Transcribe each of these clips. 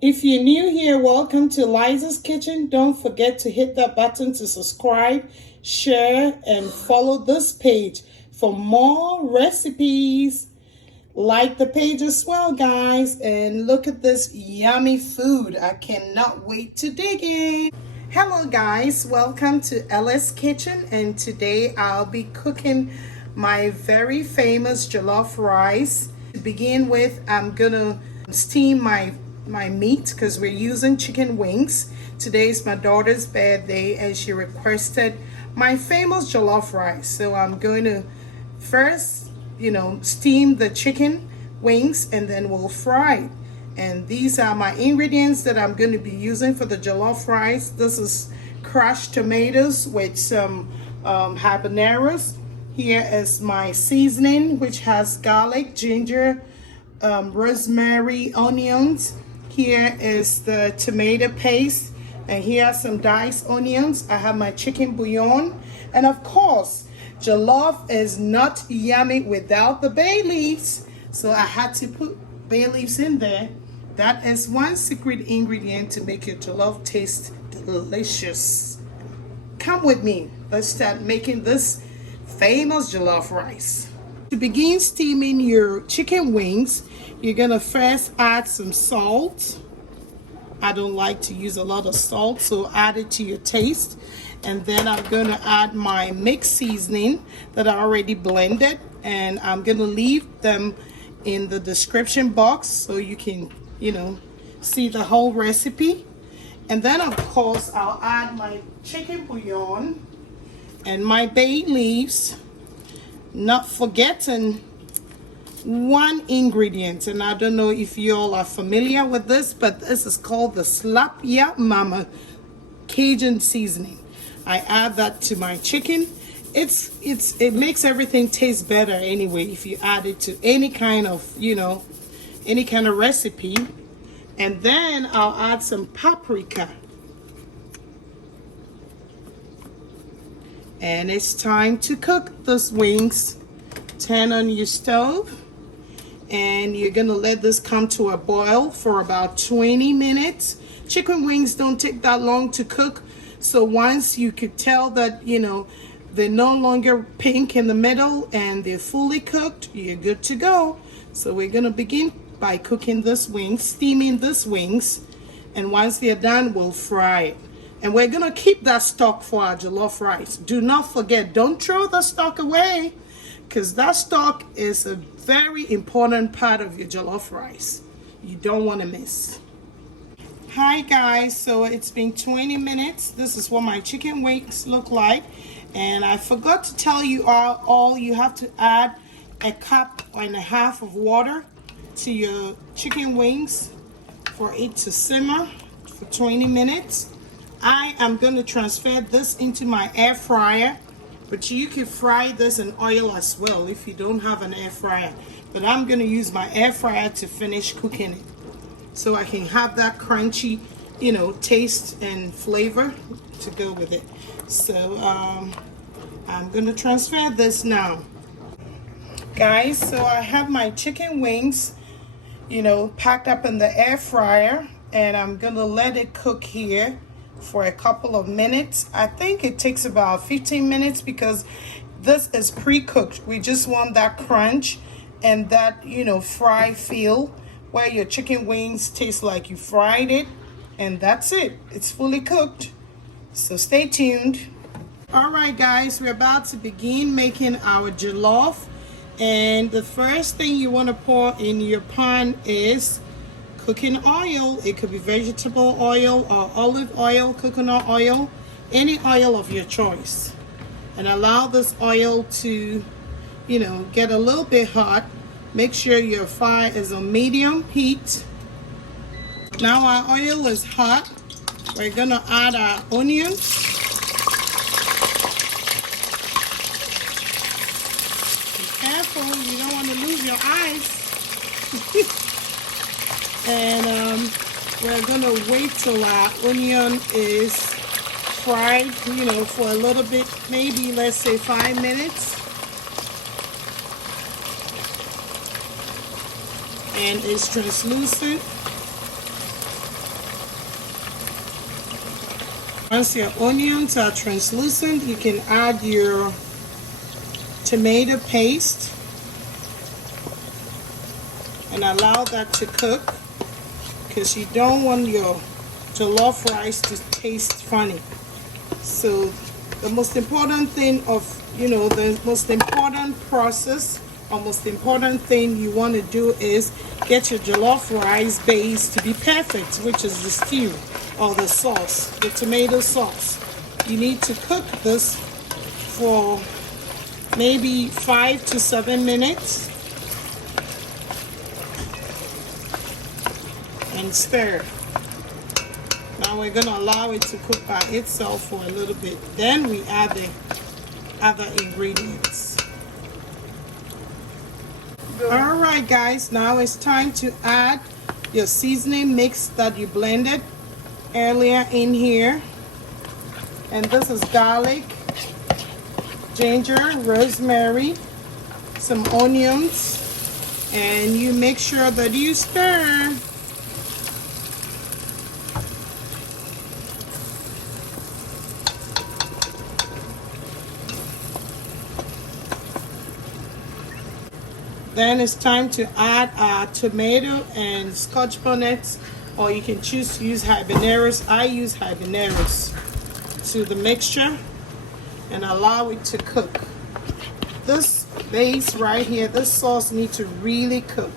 If you're new here, welcome to Elizar's Kitchen. Don't forget to hit that button to subscribe, share, and follow this page for more recipes. Like the page as well, guys, and look at this yummy food. I cannot wait to dig in. Hello guys, welcome to Ella's Kitchen, and today I'll be cooking my very famous jollof rice. To begin with, I'm gonna steam my meat because we're using chicken wings. Today is my daughter's birthday and she requested my famous jollof rice. So I'm going to first steam the chicken wings and then we'll fry it. And these are my ingredients that I'm going to be using for the jollof rice. This is crushed tomatoes with some habaneros. Here is my seasoning, which has garlic, ginger, rosemary, onions. Here is the tomato paste, and here are some diced onions. I have my chicken bouillon, and of course jollof is not yummy without the bay leaves, so I had to put bay leaves in there. That is one secret ingredient to make your jollof taste delicious. Come with me, let's start making this famous jollof rice. To begin steaming your chicken wings, you're gonna first add some salt. I don't like to use a lot of salt, so add it to your taste. And then I'm gonna add my mixed seasoning that I already blended, and I'm gonna leave them in the description box so you can see the whole recipe. And then of course I'll add my chicken bouillon and my bay leaves, not forgetting one ingredient, and I don't know if you all are familiar with this, but this is called the Slap Ya Mama Cajun seasoning. I add that to my chicken. It makes everything taste better anyway if you add it to any kind of recipe. And then I'll add some paprika. And it's time to cook those wings. Turn on your stove, and you're gonna let this come to a boil for about 20 minutes. Chicken wings don't take that long to cook, so once you could tell that they're no longer pink in the middle and they're fully cooked, you're good to go. So we're gonna begin by cooking this wing, steaming this wings, and once they're done, we'll fry it. And we're gonna keep that stock for our jollof rice. Do not forget, don't throw the stock away, because that stock is a very important part of your jollof rice. You don't want to miss. Hi guys, so it's been 20 minutes. This is what my chicken wings look like, and I forgot to tell you all you have to add a cup and a half of water to your chicken wings for it to simmer for 20 minutes. I am going to transfer this into my air fryer, but you can fry this in oil as well if you don't have an air fryer. But I'm going to use my air fryer to finish cooking it, so I can have that crunchy, taste and flavor to go with it. So I'm going to transfer this now. Guys, so I have my chicken wings, packed up in the air fryer, and I'm going to let it cook here for a couple of minutes. I think it takes about 15 minutes because this is pre-cooked. We just want that crunch and that fry feel where your chicken wings taste like you fried it, and that's it. It's fully cooked. So stay tuned. All right guys, we're about to begin making our jollof, and the first thing you want to pour in your pan is cooking oil. It could be vegetable oil or olive oil, coconut oil, any oil of your choice. And allow this oil to, get a little bit hot. Make sure your fire is on medium heat. Now our oil is hot. We're gonna add our onions. Be careful, you don't want to lose your eyes. And we're gonna wait till our onion is fried, for a little bit, maybe let's say 5 minutes. And it's translucent. Once your onions are translucent, you can add your tomato paste and allow that to cook, because you don't want your jollof rice to taste funny. So the most important thing the most important process or most important thing you want to do is get your jollof rice base to be perfect, which is the stew or the sauce, the tomato sauce. You need to cook this for maybe 5 to 7 minutes and stir. Now we're going to allow it to cook by itself for a little bit. Then we add the other ingredients. Alright guys, now it's time to add your seasoning mix that you blended earlier in here. And this is garlic, ginger, rosemary, some onions, and you make sure that you stir. Then it's time to add our tomato and scotch bonnets, or you can choose to use habaneros. I use habaneros to the mixture and allow it to cook. This base right here, this sauce needs to really cook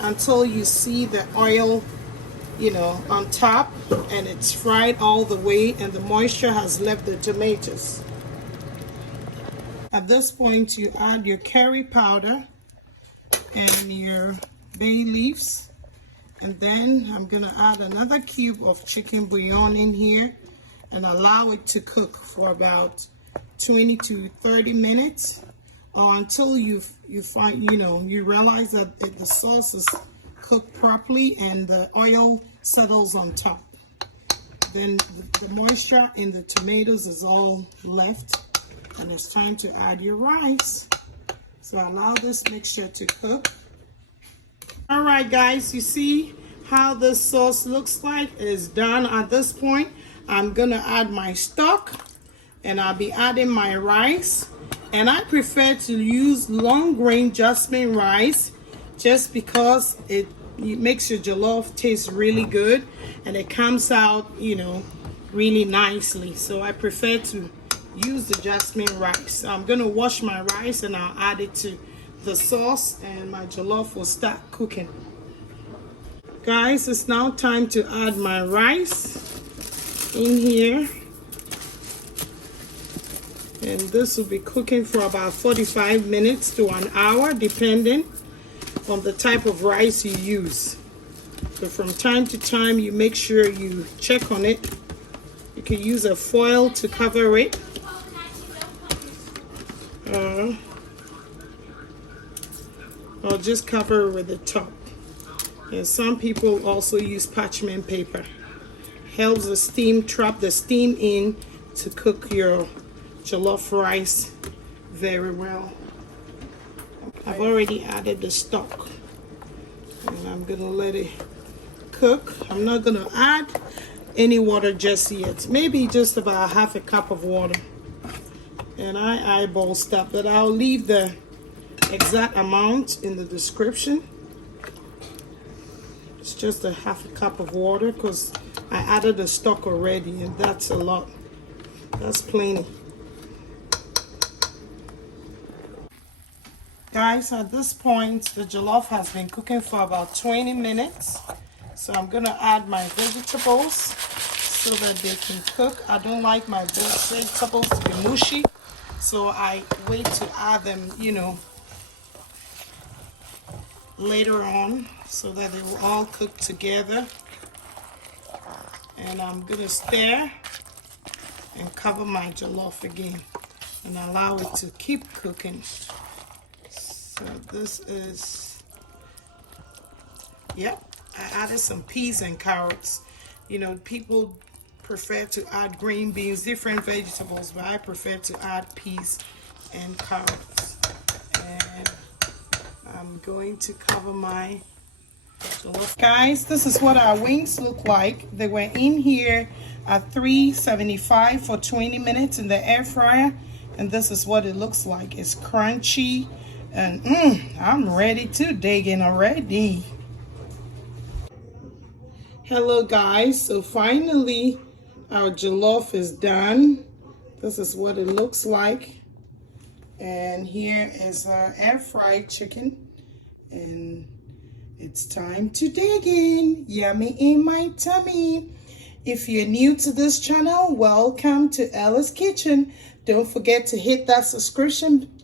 until you see the oil, on top, and it's fried all the way and the moisture has left the tomatoes. At this point, you add your curry powder and your bay leaves. And then I'm going to add another cube of chicken bouillon in here and allow it to cook for about 20 to 30 minutes, or until you find, you realize that the sauce is cooked properly and the oil settles on top. Then the moisture in the tomatoes is all left. And it's time to add your rice. So allow this mixture to cook. All right, guys, you see how this sauce looks like? It is done. At this point, I'm gonna add my stock, and I'll be adding my rice. And I prefer to use long grain jasmine rice just because it makes your jollof taste really good and it comes out, really nicely. So I prefer to use the jasmine rice. So I'm gonna wash my rice and I'll add it to the sauce and my jollof will start cooking. Guys, it's now time to add my rice in here, and this will be cooking for about 45 minutes to an hour depending on the type of rice you use. So from time to time you make sure you check on it. You can use a foil to cover it, or just cover it with the top. And some people also use parchment paper. Helps the steam, trap the steam in to cook your jollof rice very well. I've already added the stock and I'm gonna let it cook. I'm not gonna add any water just yet, maybe just about half a cup of water. And I eyeball stuff, but I'll leave the exact amount in the description. It's just a half a cup of water because I added the stock already, and that's a lot. That's plenty. Guys, at this point, the jollof has been cooking for about 20 minutes. So I'm gonna add my vegetables so that they can cook. I don't like my vegetables to be mushy, so I wait to add them, later on so that they will all cook together. And I'm gonna stir and cover my jollof again and allow it to keep cooking. So this is, yep, I added some peas and carrots. People prefer to add green beans, different vegetables, but I prefer to add peas and carrots. And I'm going to cover my jollof. Guys, this is what our wings look like. They were in here at 375 for 20 minutes in the air fryer. And this is what it looks like. It's crunchy. And I'm ready to dig in already. Hello guys, so finally our jollof is done. This is what it looks like. And here is our air fried chicken. And it's time to dig in. Yummy in my tummy. If you're new to this channel, welcome to Ella's Kitchen. Don't forget to hit that subscription